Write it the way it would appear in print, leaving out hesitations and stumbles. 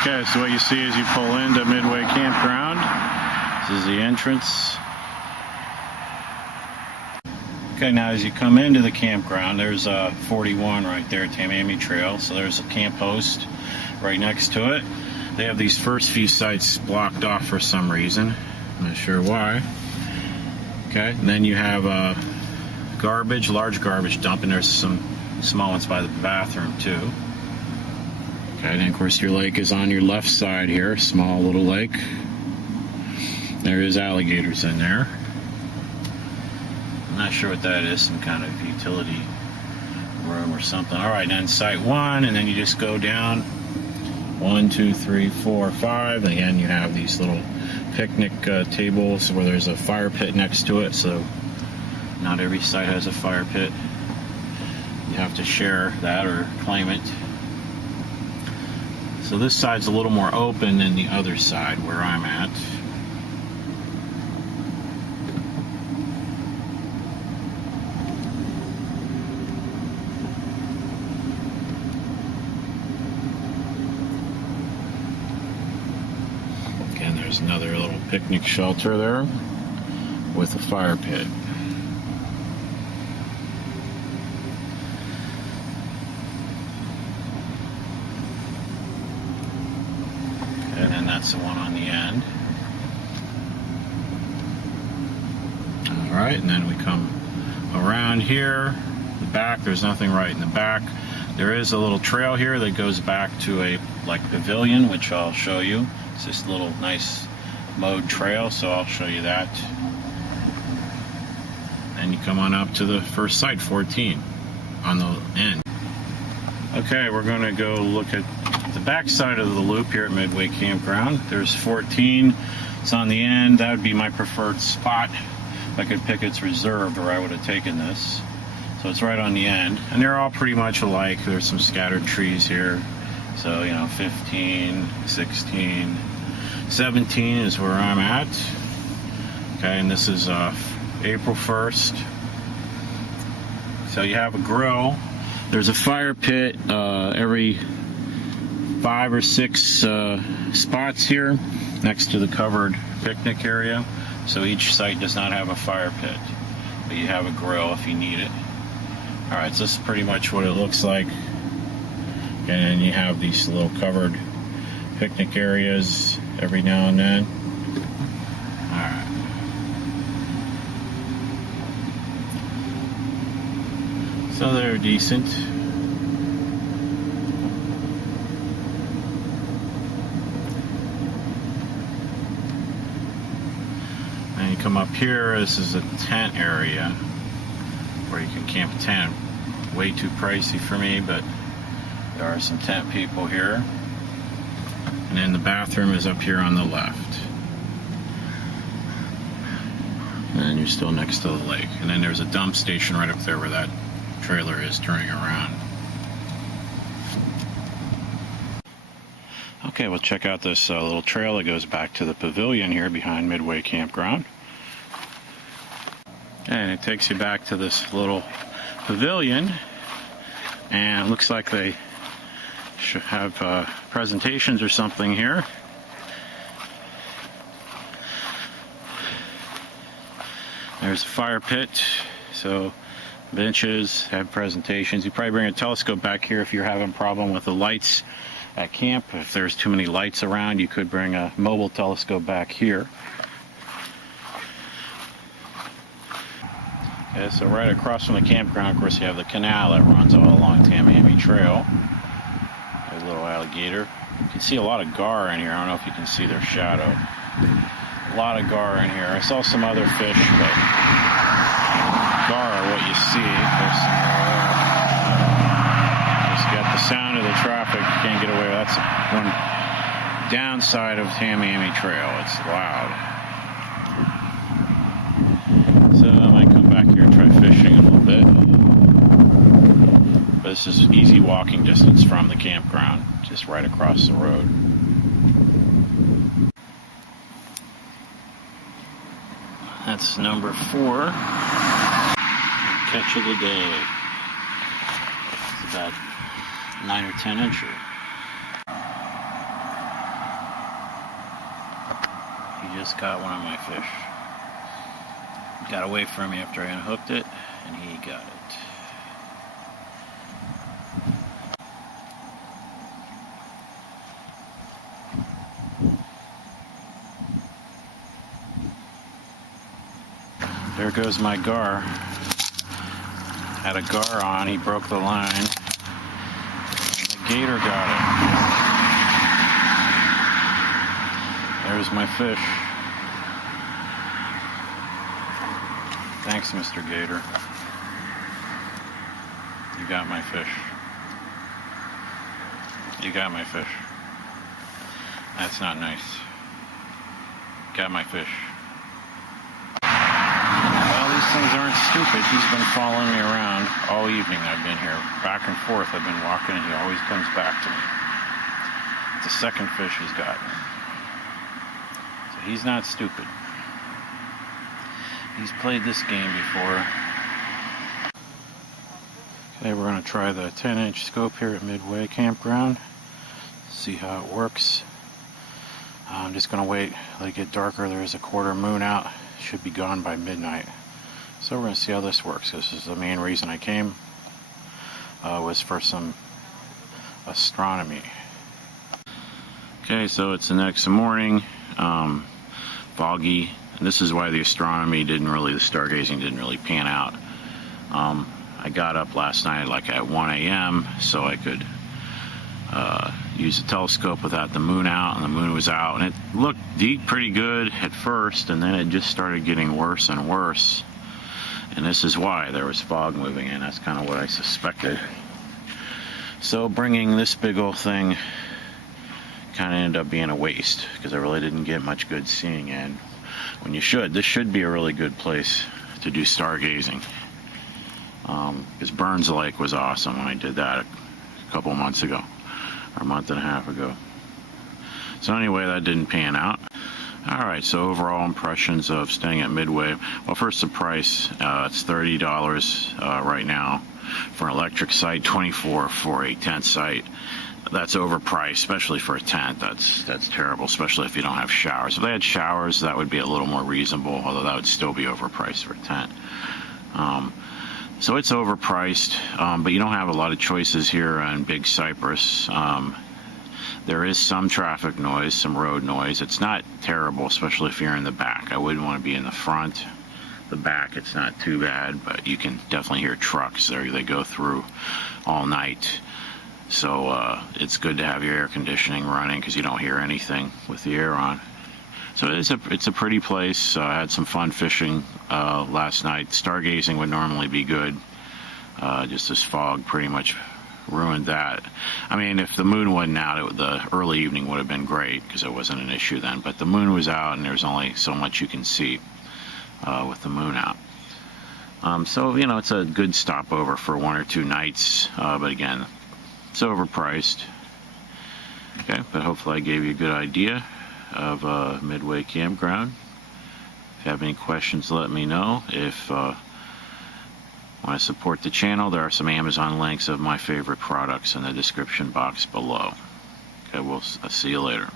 Okay, so what you see as you pull into Midway Campground, this is the entrance. Okay, now as you come into the campground, there's 41 right there, Tamiami Trail. So there's a camp host right next to it. They have these first few sites blocked off for some reason. I'm not sure why. Okay, and then you have large garbage dump, and there's some small ones by the bathroom too. Okay, and of course your lake is on your left side here, small little lake. There is alligators in there. I'm not sure what that is, some kind of utility room or something. Alright, then site 1, and then you just go down 1, 2, 3, 4, 5. And again, you have these little picnic tables where there's a fire pit next to it, so not every site has a fire pit. You have to share that or claim it. So this side's a little more open than the other side where I'm at. Again, there's another little picnic shelter there with a fire pit. And that's the one on the end. Alright, and then we come around here. The back, there's nothing right in the back. There is a little trail here that goes back to a pavilion, which I'll show you. It's this little nice mowed trail, so I'll show you that. And you come on up to the first site, 14, on the end. Okay, we're going to go look at the back side of the loop here at Midway Campground. There's 14. It's on the end. That would be my preferred spot. If I could pick, it's reserved, or I would have taken this. So it's right on the end. And they're all pretty much alike. There's some scattered trees here. So, 15, 16, 17 is where I'm at. Okay, and this is April 1st. So you have a grill. There's a fire pit every 5 or 6 spots here next to the covered picnic area. So each site does not have a fire pit, but you have a grill if you need it. Alright, so this is pretty much what it looks like. And you have these little covered picnic areas every now and then. Alright. So they're decent. And you come up here, this is a tent area where you can camp a tent. Way too pricey for me, but there are some tent people here. And then the bathroom is up here on the left. And then you're still next to the lake. And then there's a dump station right up there where that trailer is turning around. Okay, we'll check out this little trail that goes back to the pavilion here behind Midway Campground. And it takes you back to this little pavilion, and it looks like they should have presentations or something here. There's a fire pit, so benches have presentations. You probably bring a telescope back here if you're having a problem with the lights at camp. If there's too many lights around, you could bring a mobile telescope back here. Okay, so right across from the campground, of course, you have the canal that runs all along Tamiami Trail. There's a little alligator. You can see a lot of gar in here. I don't know if you can see their shadow. A lot of gar in here. I saw some other fish, but gar are what you see. There's some more there. Just got the sound of the traffic. You can't get away. That's one downside of Tamiami Trail. It's loud. So I might come back here and try fishing a little bit. But this is easy walking distance from the campground, just right across the road. That's number 4. Catch of the day. It's about 9 or 10 inches. He just caught one of my fish. Got away from me after I unhooked it, and he got it. There goes my gar. Had a gar on, he broke the line. And the gator got it. There's my fish. Thanks, Mr. Gator. You got my fish. You got my fish. That's not nice. Got my fish. Things aren't stupid. He's been following me around all evening. I've been here back and forth. I've been walking and he always comes back to me. It's the second fish he's gotten. So he's not stupid. He's played this game before. Okay, we're going to try the 10-inch scope here at Midway Campground. See how it works. I'm just going to wait, let it get darker. There's a quarter moon out. Should be gone by midnight. So we're going to see how this works. This is the main reason I came, was for some astronomy. Okay, so it's the next morning, foggy. And this is why the astronomy the stargazing didn't really pan out. I got up last night like at 1 a.m. so I could use the telescope without the moon out, and the moon was out, and it looked pretty good at first, and then it just started getting worse and worse. And this is why there was fog moving in. That's kind of what I suspected. So bringing this big old thing kind of ended up being a waste because I really didn't get much good seeing in. When you should, this should be a really good place to do stargazing. Because Burns Lake was awesome when I did that a couple months ago, or a month and a half ago. So anyway, that didn't pan out. Alright, so overall impressions of staying at Midway. Well, first the price. It's $30 right now for an electric site, $24 for a tent site. That's overpriced, especially for a tent. That's terrible, especially if you don't have showers. If they had showers, that would be a little more reasonable, although that would still be overpriced for a tent. So it's overpriced, but you don't have a lot of choices here on Big Cypress. There is some traffic noise, some road noise. It's not terrible, especially if you're in the back. I wouldn't want to be in the front. The back, it's not too bad, but you can definitely hear trucks. They go through all night. So it's good to have your air conditioning running because you don't hear anything with the air on. So it's a pretty place. I had some fun fishing last night. Stargazing would normally be good. Just this fog pretty much ruined that. I mean, if the moon wasn't out, the early evening would have been great because it wasn't an issue then. But the moon was out, and there's only so much you can see with the moon out. So, you know, it's a good stopover for 1 or 2 nights. But again, it's overpriced. Okay, but hopefully I gave you a good idea of Midway Campground. If you have any questions, let me know. If want to support the channel, there are some Amazon links of my favorite products in the description box below. Okay, we'll see you later.